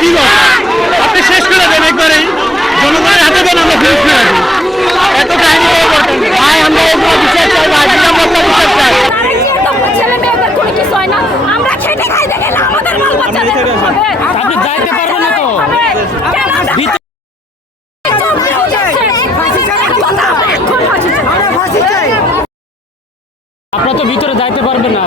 কি আপনি শেষ করে দেন একবারেই, জনগণের হাতে দেন, আমরা ফিনিশ করে দিই। এত কাহিনী ভাই, আমরা এগুলো বিচার চাই ভাই, আমরা বিচার চাই। ছেলে মেয়েদের কোনো কিছু হয় না, আমরা খেটে খাইতে গেলে আমাদের মাল বাচ্চাদের আপনি যাইতে পারবেন না তো। আপনারা তো ভিতরে যাইতে পারবেন না।